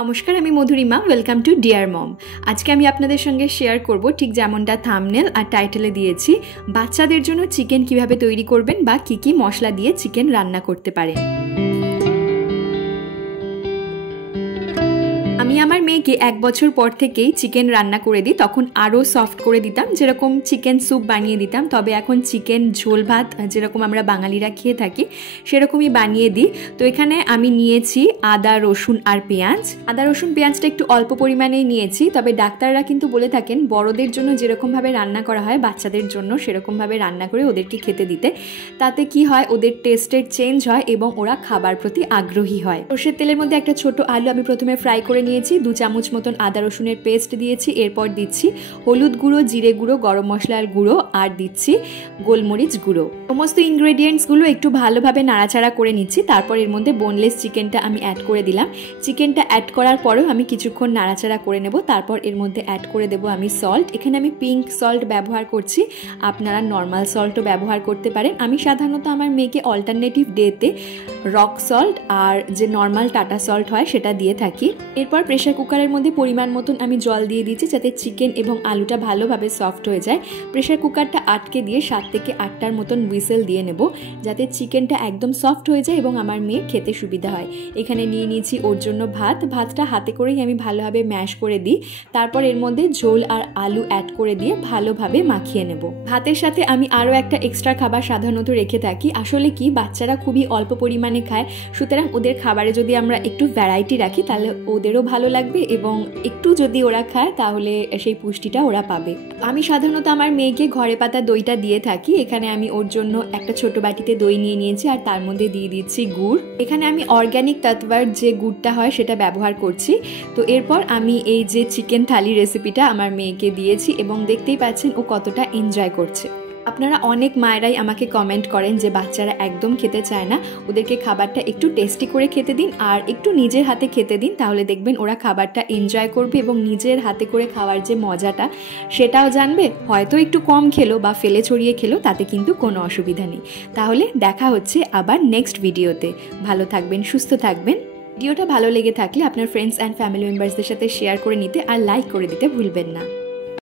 নমস্কার, আমি Madhurima. Welcome to dear mom. আজকে আমি আপনাদের সঙ্গে শেয়ার করব, ঠিক যেমনটা থাম্বনেল আর টাইটেলে দিয়েছি, বাচ্চাদের জন্য চিকেন কিভাবে তৈরি করবেন বা কী কী মশলা দিয়ে চিকেন রান্না করতে পারেন। আমি আমার মেয়েকে 1 বছর পর থেকেই চিকেন রান্না করে দিই, তখন আরও সফট করে দিতাম, যেরকম চিকেন স্যুপ বানিয়ে দিতাম। তবে এখন চিকেন ঝোল ভাত যেরকম আমরা বাঙালিরা খেয়ে থাকি সেরকমই বানিয়ে দিই। তো এখানে আমি নিয়েছি আদা, রসুন আর পেঁয়াজ। আদা, রসুন, পেঁয়াজটা একটু অল্প পরিমাণেই নিয়েছি, তবে ডাক্তাররা কিন্তু বলে থাকেন বড়দের জন্য যেরকমভাবে রান্না করা হয় বাচ্চাদের জন্য সেরকমভাবে রান্না করে ওদেরকে খেতে দিতে। তাতে কি হয়, ওদের টেস্টের চেঞ্জ হয় এবং ওরা খাবার প্রতি আগ্রহী হয়। সর্ষের তেলের মধ্যে একটা ছোট আলু আমি প্রথমে ফ্রাই করে নিয়েছি। 2 চামচ মতন আদা রসুনের পেস্ট দিয়েছি। এরপর দিচ্ছি হলুদ গুঁড়ো, জিরে গুঁড়ো, গরম মশলার গুঁড়ো আর দিচ্ছি গোলমরিচ গুঁড়ো। সমস্ত ইনগ্রেডিয়েন্টসগুলো একটু ভালোভাবে নাড়াচাড়া করে নিচ্ছি। তারপর এর মধ্যে বোনলেস চিকেনটা আমি অ্যাড করে দিলাম। চিকেনটা অ্যাড করার পরেও আমি কিছুক্ষণ নাড়াচাড়া করে নেব। তারপর এর মধ্যে অ্যাড করে দেবো আমি সল্ট। এখানে আমি পিঙ্ক সল্ট ব্যবহার করছি, আপনারা নর্মাল সল্টও ব্যবহার করতে পারেন। আমি সাধারণত আমার মেয়েকে অল্টারনেটিভ ডেতে রক সল্ট আর যে নর্মাল টাটা সল্ট হয় সেটা দিয়ে থাকি। এরপর প্রেশার কুকারের মধ্যে পরিমাণ মতন আমি জল দিয়ে দিচ্ছি, যাতে চিকেন এবং আলুটা ভালোভাবে সফট হয়ে যায়। প্রেশার কুকারটা আটকে দিয়ে 7 থেকে 8টার মতন হুইসেল দিয়ে নেব, যাতে চিকেনটা একদম সফট হয়ে যায় এবং আমার মেয়ে খেতে সুবিধা হয়। এখানে নিয়ে নিয়েছি ওর জন্য ভাতটা হাতে করেই আমি ভালোভাবে ম্যাশ করে দিই। তারপর এর মধ্যে ঝোল আর আলু অ্যাড করে দিয়ে ভালোভাবে মাখিয়ে নেব। ভাতের সাথে আমি আরও একটা এক্সট্রা খাবার সাধারণত রেখে থাকি। আসলে কি, বাচ্চারা খুবই অল্প পরিমাণে খায়, সুতরাং ওদের খাবারে যদি আমরা একটু ভ্যারাইটি রাখি তাহলে ওদেরও ভালো লাগবে এবং একটু যদি ওরা খায় তাহলে সেই পুষ্টিটা ওরা পাবে। আমি সাধারণত আমার মেয়েকে ঘরে পাতা দইটা দিয়ে থাকি। এখানে আমি ওর জন্য একটা ছোট বাটিতে দই নিয়ে নিয়েছি আর তার মধ্যে দিয়ে দিচ্ছি গুড়। এখানে আমি অর্গ্যানিক তত্ত্বার যে গুড়টা হয় সেটা ব্যবহার করছি। তো এরপর আমি এই যে চিকেন থালি রেসিপিটা আমার মেয়েকে দিয়েছি এবং দেখতেই পাচ্ছেন ও কতটা এনজয় করছে। আপনারা অনেক মায়েরাই আমাকে কমেন্ট করেন যে বাচ্চারা একদম খেতে চায় না, ওদেরকে খাবারটা একটু টেস্টি করে খেতে দিন আর একটু নিজের হাতে খেতে দিন, তাহলে দেখবেন ওরা খাবারটা এনজয় করবে এবং নিজের হাতে করে খাওয়ার যে মজাটা সেটাও জানবে। হয়তো একটু কম খেলো বা ফেলে ছড়িয়ে খেলো, তাতে কিন্তু কোনো অসুবিধা নেই। তাহলে দেখা হচ্ছে আবার নেক্সট ভিডিওতে। ভালো থাকবেন, সুস্থ থাকবেন। ভিডিওটা ভালো লেগে থাকলে আপনার ফ্রেন্ডস অ্যান্ড ফ্যামিলি মেম্বার্সদের সাথে শেয়ার করে নিতে আর লাইক করে দিতে ভুলবেন না।